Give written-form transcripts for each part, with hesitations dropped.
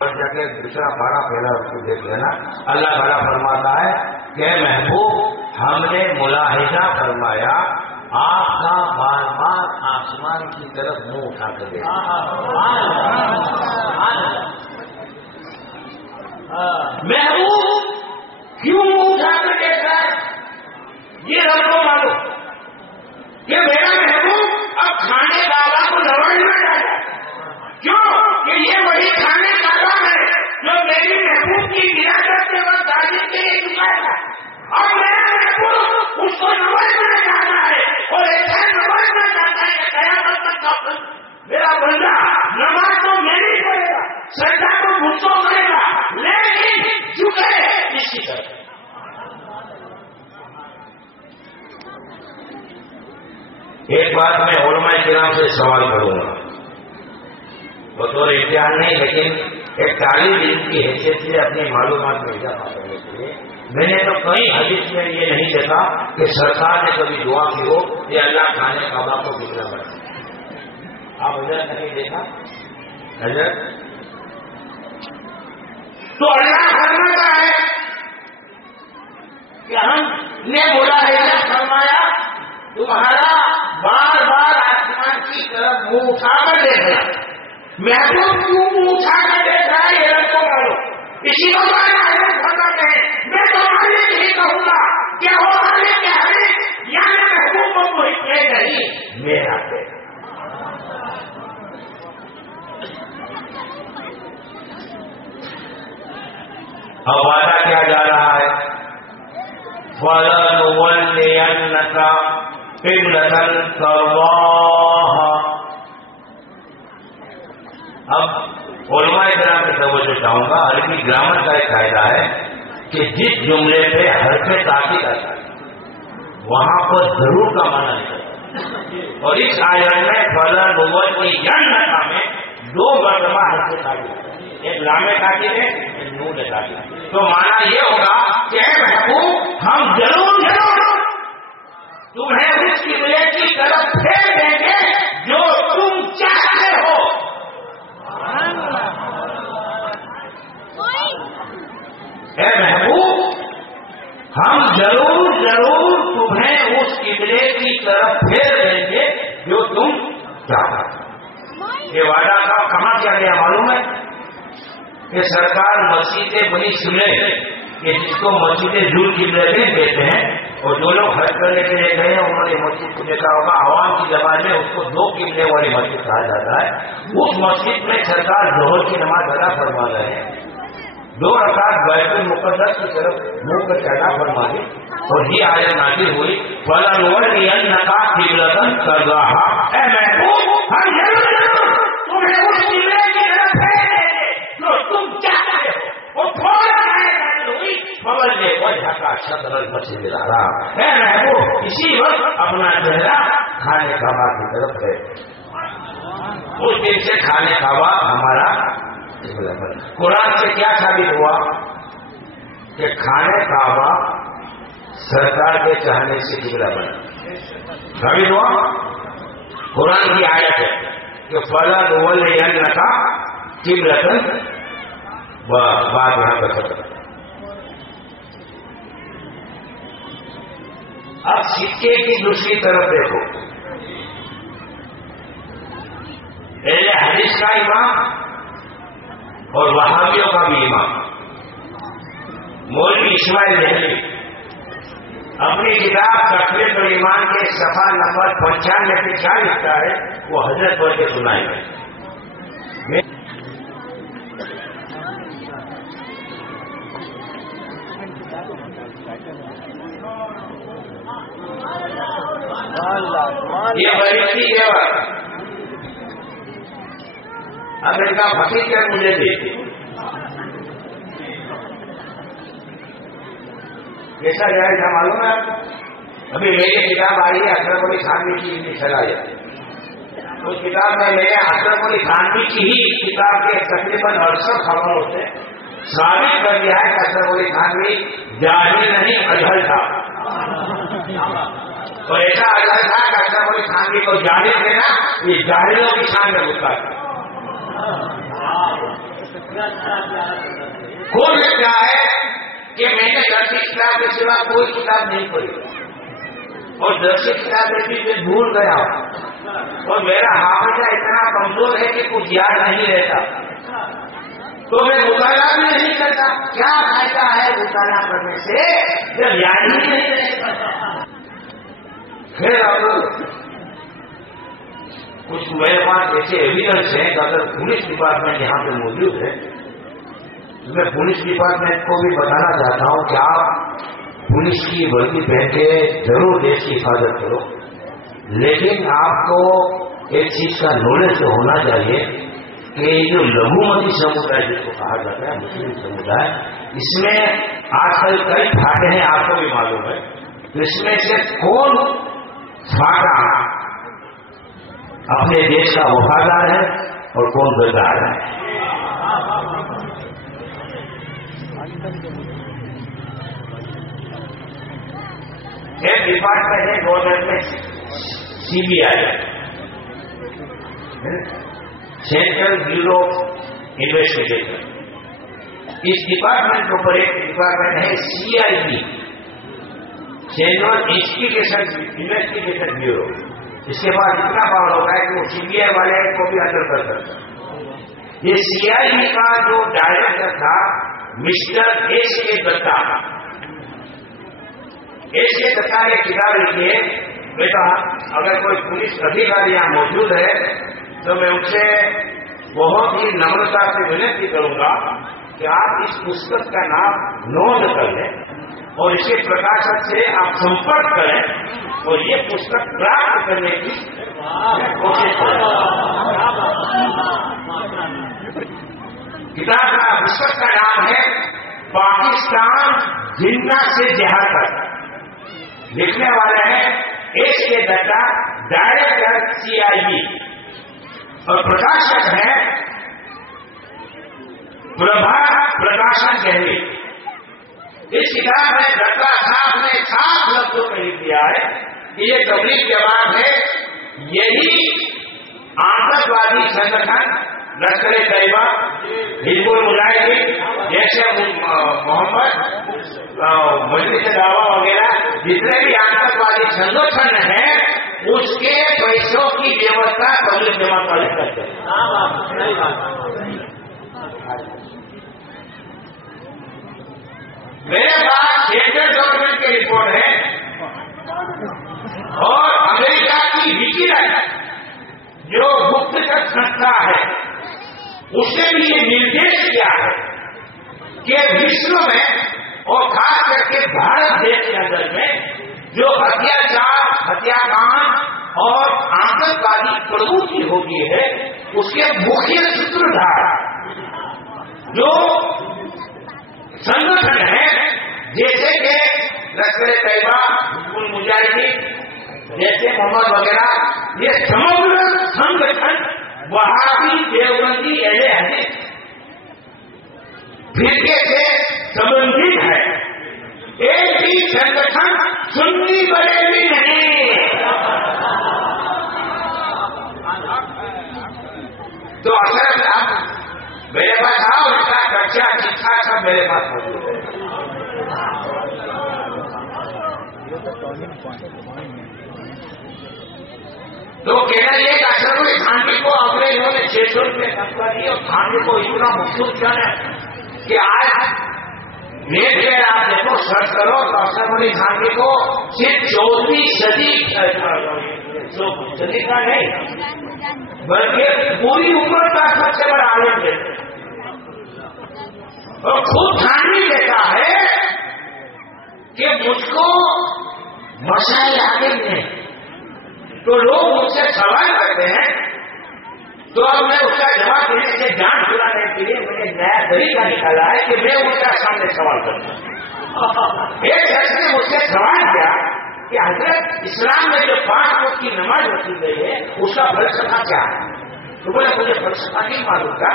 جا کے دوسرا بڑا پھیلا اس کو دیکھ لینا. اللہ تعالیٰ فرماتا ہے کہ محبوب ہم نے ملاحظہ فرمایا آپ کا بار بار آسمان کی طرف منہ اٹھا کر دیکھا. محبوب کیوں منہ اٹھا کر دیکھا ہے یہ ہم کو معلوم کہ میرا محبوب اب کھانے والا کو لوڑنا چاہتا ہے. کیوں کہ یہ وہی کھانے والا ہے جو میری محبوب کی ولادت کے وقت دادی کے لیے چکا تھا. اور میرا محبوب اس کو نوازنا چاہتا ہے اور ایسا نوازنا چاہتا ہے کہ قیامت تک میرا بندہ نماز تو میری کرے گا, سجدہ تو مجھ کو کرے گا, لیکن جھکے اس کی طرف. ایک بات میں علماء کرام سے سوال کروں گا, بطور امتحان نہیں لیکن ایک طالب علم کی حیثیت سے اپنی معلومات میں اضافہ کرنے کے لیے. میں نے تو کئی حدیث میں یہ نہیں دیکھا کہ سرکار نے کبھی دعا کی ہو کہ اللہ کھانے کعبہ کو بگڑا بنا. آپ حضرت نہیں دیکھا حضرت؟ تو اللہ فرماتا ہے کہ ہم نے بولا ہے فرمایا تمہارا بار بار آسمان کی طرف منہ اٹھا کر دیکھنا. محبوب کیوں منہ اٹھا کر دیکھ رہا ہے یہ رب کو معلوم. اسی کو فرماتے ہیں میں تمہارے نہیں کہوں گا کہ وہ آنے کے حریف یعنی محبوب کو کوئی کہ نہیں میرا پہ. اب وعدہ کیا جا رہا ہے فَلَنُوَلِّيَنَّكَ قِبْلَةً تَرْضَاهَا. اب علماء کرام سے توجہ چاہوں گا. عربی گرامر کا ایک قاعدہ ہے کہ جس جملے پہ حرف تاکید آتا ہے وہاں پر ضرور کا معنی نکلتا. اور اس آیت میں فَلَنُوَلِّيَنَّكَ میں دو مرتبہ حرف تاکید آتا ہے, ایک لام تاکید ہے ایک نون تاکید. تو معنی یہ ہوگا کہ اے محبوب ہم ضرور تمہیں اس قبلے کی طرف پھیر دیں گے جو تم چاہتے ہو. اے محبوب ہم ضرور تمہیں اس قبلے کی طرف پھیر دیں گے جو تم چاہتے ہو. یہ وعدہ کا کہاں کیا گیا معلوم ہے کہ سرکار مسجد بنی سمیت کہ جس کو مسجد ذوال قبلتین کہتے ہیں, اور جو لوگ حج کرنے کے لیے گئے ہیں انہوں نے مسجد کو دیکھا ہوگا. عوام کی زبان میں اس کو دو قبلے والی مسجد کہا جاتا ہے. اس مسجد میں سرکار ظہر کی نماز ادا فرما رہے ہیں. 2 رکعت بیت المقدس کی طرف منہ کر کے ادا فرما دی اور یہ آیت نازل ہوئی فَلَنُوَلِّيَنَّكَ قِبْلَةً تَرْضَاهَا. اے محبوب ہم ضرور تمہیں اس قبلے کی طرف پھیر دیں گے جو تم چاہتے ہو. اور فوراً آیت نازل ہوئی فَوَلِّ وَجْهَكَ شَطْرَ الْمَسْجِدِ الْحَرَامِ. اے محبوب اسی وقت اپنا چہرہ کھانے کعبہ کی طرف ہے. اس دن سے کھانے کعبہ ہمارا. قرآن سے کیا ثابت ہوا کہ کھانے کعبہ سرکار کے چاہنے سے قبلہ بنا. ثابت ہوا قرآن کی آیت ہے کہ فَلَنُوَلِّيَنَّكَ قِبْلَةً. بات یہاں پر ختم. اب سکے کی دوسری طرف دیکھو. اہل حدیث کا امام اور وہابیوں کا بھی امام مولوی اسماعیل دہلوی اپنی کتاب تقریب الایمان کے صفحہ نمبر 95 پہ کیا لکھتا ہے وہ حضرت پڑھ کے سنائیں گے. یہ بریتی دیور امریکہ فقیر کر مجھے دے کیسا جائے گا معلوم ہے. ابھی میری کتاب آئی ہے اشرف علی تھانوی کی صلاحیت. اس کتاب میں میرے اشرف علی تھانوی کی ہی کتاب کے تقریباً 68 خبروں سے ثابت کر دیا ہے کہ اشرف علی تھانوی جاہل نہیں اجہل تھا. اور ایسا اجہل تھا کہ اشرف علی تھانوی کو جاہل دینا یہ جاہلوں کی شان میں ہوتا ہے. کوئی لگتا ہے کہ میں نے 10 کتاب کے سوا کوئی کتاب نہیں پڑھی اور 10 کتابیں بھی میں بھول گیا اور میرا حافظہ اتنا کمزور ہے کہ کچھ یاد نہیں رہتا تو میں مطالعہ بھی نہیں کرتا. کیا فائدہ ہے مطالعہ کرنے سے جب یاد ہی نہیں رہتا؟ پھر اب کچھ میرے پاس ایسے ایویڈنس ہیں کہ اگر پولیس ڈپارٹمنٹ یہاں پہ موجود ہے میں پولیس ڈپارٹمنٹ کو بھی بتانا چاہتا ہوں کہ آپ پولیس کی وردی پہن کے ضرور دیش کی حفاظت کرو لیکن آپ کو ایک چیز کا نالج تو ہونا چاہیے کہ جو لگھومتی سمودائے جس کو کہا جاتا ہے مسلم سمودائے اس میں آج کل کئی پھاٹے ہیں آپ کو بھی معلوم ہے تو اس میں سے کون پھاٹا اپنے دیش کا وفادار ہے اور کون غدار ہے. ایک ڈپارٹمنٹ ہے گورنمنٹ میں CBI سینٹرل بیورو انویسٹیگیشن. اس ڈپارٹمنٹ کے اوپر ایک ڈپارٹمنٹ ہے CIB سینٹرل انویسٹیگیشن بیورو. اس کے بعد اتنا پاور ہوتا ہے کہ وہ CBI والے کو بھی انڈر کر سکتا ہے. یہ CIB کا جو ڈائریکٹر تھا مسٹر S.K. دتا نے کتاب لکھی ہے. بیٹا اگر کوئی پولیس ادھیکاری یہاں موجود ہے تو میں ان سے بہت ہی نمرتا سے ونتی کروں گا کہ آپ اس پستک کا نام نوٹ کر لیں اور اس کے پرکاشک سے آپ سمپرک کریں اور یہ پستک پراپت کرنے کی کوشش کریں. کتاب کا پستک کا نام ہے پاکستان جنہ سے جہاد تک. لکھنے والے ہیں S.K. دتا ڈائریکٹر CIB اور پرکاشک ہے پربھات پرکاشن دہلی. اس کتاب میں دتا صاحب نے 7 لفظوں میں لکھ دیا ہے کہ یہ تبلیغ جماعت ہے یہی آتنکوادی سنگھن لشکر طیبہ حزب المجاہدین جیسے محمد مجلس دعویٰ وغیرہ جتنے بھی آتنکوادی سنگھن ہیں اس کے پیسوں کی ویوستھا تبلیغ جماعت والے کرتے ہیں. میرے پاس سینٹرل گورنمنٹ کی رپورٹ ہے اور امریکہ کی وکیلت جو گپت سنستھا ہے اس نے بھی یہ نردیش کیا ہے کہ وشو میں اور خاص کر کے بھارت دیش کے اندر میں جو اتیاچار ہتیاکانڈ اور آتنکوادی پرگتی ہوتی ہے اس کے مکھیہ سوتردھار جو سنگھن ہے جیسے کہ لشکر طیبہ حزب المجاہدین جیسے محمد وغیرہ یہ سمگل سنگھن وہابی دیوبندی اہل حدیث فرقے سے سبندھت ہے. ایک بھی سنگھن سنی بریلوی نہیں. تو اصل میرے پاس آؤ اس کا چرچا شکھا سب میرے پاس موجود ہے. تو کہنا یہ کہ اصل میں کھانڈی کو اپنے انہوں نے 600 روپئے تنخواہ دی اور کھانڈی کو اتنا مخصوص کیا ہے کہ آج نیٹ پہ آپ دیکھو سرچ کرو تو اصل میں کھانڈی کو صرف 14ویں صدی کا نہیں بلکہ پوری عمر کا سب سے بڑا عالم ہے اور خود کھانڈی کہتا ہے کہ مجھ کو مسائل آتے ہیں تو لوگ مجھ سے سوال کرتے ہیں تو اب میں اس کا جواب دینے سے جان چھڑانے کے لیے میں نے نیا طریقہ نکالا ہے کہ میں ان کا سامنے سوال کرتا ہوں. ایک شخص نے مجھ سے سوال کیا کہ حضرت اسلام میں جو 5 وقت کی نماز رکھی گئی ہے اس کا فلسفہ کیا ہے؟ تو بولے مجھے فلسفہ نہیں معلوم تھا.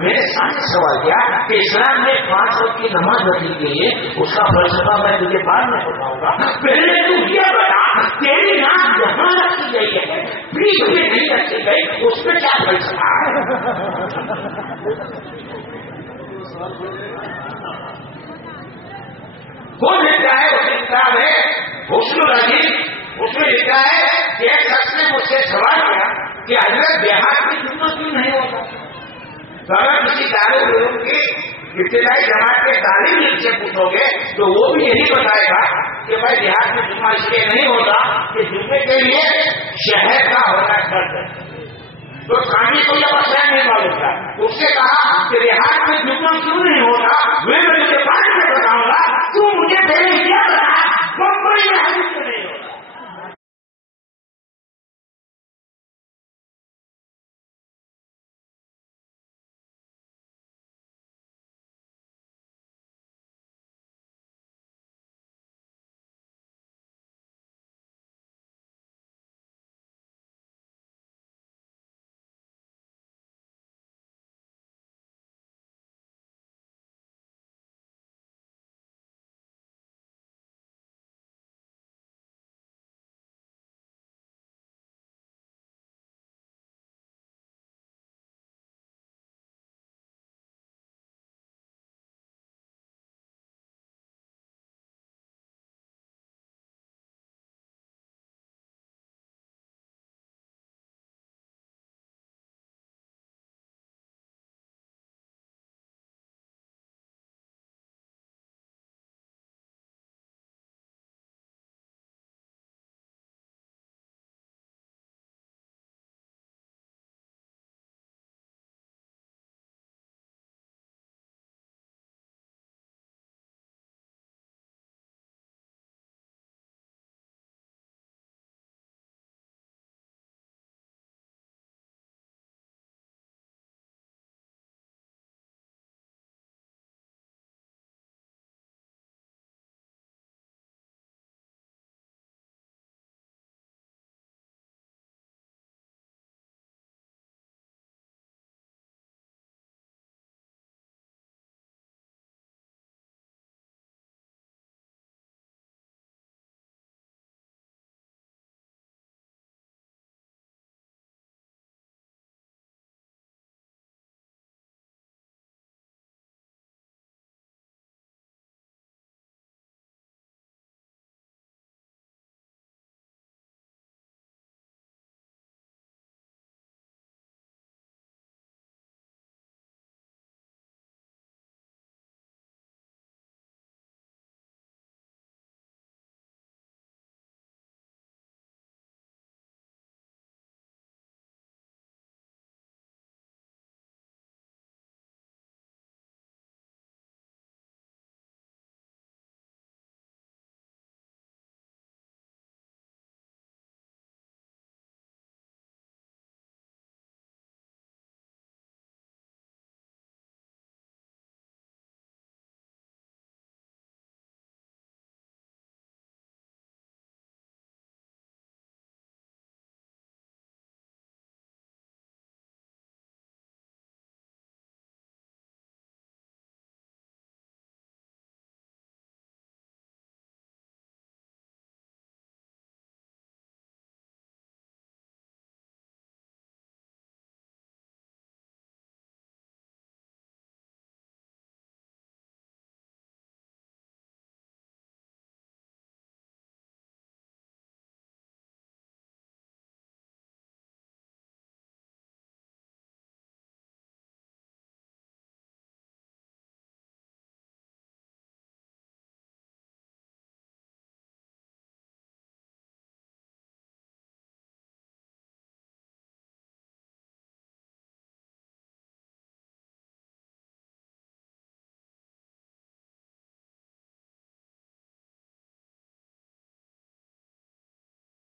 میں نے سامنے سوال کیا کہ اسلام میں 5 وقت کی نماز رکھی گئی ہے اس کا فلسفہ میں تجھے بعد میں بتاؤں گا. پہلے تو یہ بتا تیری ناک جہاں رکھی گئی ہے پیٹ میں نہیں رکھی گئی، اس میں کیا فلسفہ ہے؟ وہ لکھا ہے، اس کتاب ہے حسن العزیز، اس میں لکھا ہے کہ ایک شخص نے مجھ سے سوال کیا کہ حضرت دیہات میں جمعہ کیوں نہیں ہوتا؟ تو اگر کسی طالب علم کی ابتدائی جماعت کے طالب علم سے پوچھو گے تو وہ بھی یہی بتائے گا کہ بھائی دیہات میں جمعہ اس لیے نہیں ہوتا کہ جمعے کے لیے شہر کا ہونا شرط ہے. تو سامنے کو یہ مسئلہ نہیں معلوم تھا. اس سے کہا کہ دیہات میں جمعہ کیوں نہیں ہو